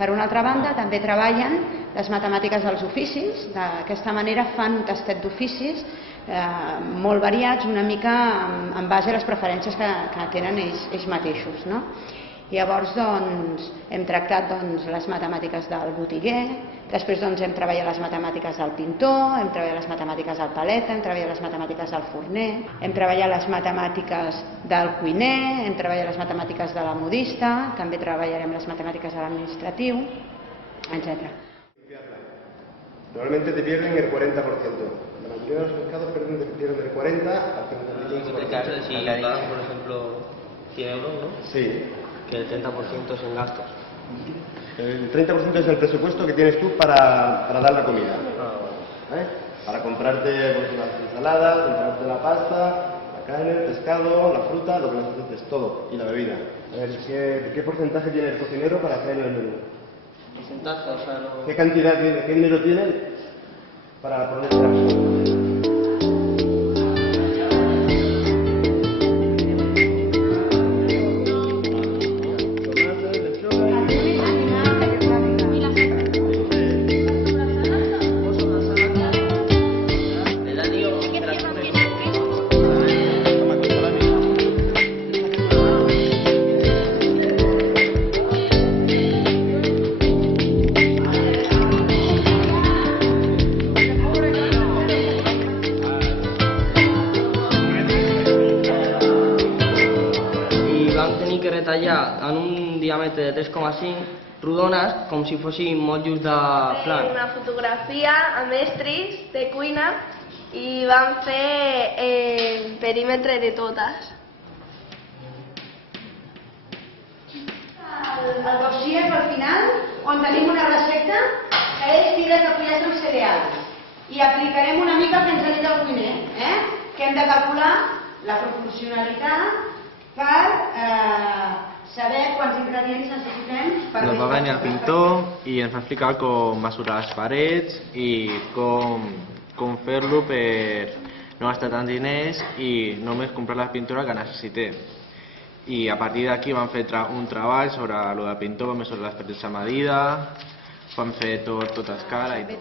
Per una altra banda, també treballen les matemàtiques dels oficis. D'aquesta manera fan un tastet d'oficis molt variats, una mica en base a les preferències que tenen ells mateixos. Llavors hem tractat les matemàtiques del botiguer, després hem treballat les matemàtiques del pintor, hem treballat les matemàtiques del paleta, hem treballat les matemàtiques del forner, hem treballat les matemàtiques del cuiner, hem treballat les matemàtiques de la modista, també treballarem les matemàtiques de l'administratiu, etc. Normalmente te pierden el 40%. La mayoría de los pescados pierden del 40 al 35%. Si pagan, por ejemplo, 100 euros, ¿no? Sí. Que el 30% es en gastos. El 30% es el presupuesto que tienes tú para dar la comida. Para comprarte las ensaladas, comprarte la pasta, la carne, el pescado, la fruta, lo que necesites, todo, y la bebida. A ver, ¿qué porcentaje tiene el cocinero para hacer el menú? Porcentaje, o sea, no... ¿Qué cantidad tiene, qué dinero tiene para ponerse que retallar en un diàmetre de 3,5 rodones com si fossin motllos de flan. Una fotografia amb estris de cuina i vam fer el perímetre de totes. El dossier al final, on tenim una recepta que és tires de fullets amb cereals i aplicarem una mica el que ens ha dit el cuiner, que hem de calcular la proporcionalitat per saber quants ingredients necessitem per... Nos va venir el pintor i ens va explicar com mesurar les parets i com fer-lo per no gastar tants diners i només comprar la pintura que necessitem. I a partir d'aquí vam fer un treball sobre el del pintor, vam mesurar les parets a medida, vam fer tot a escala i tot.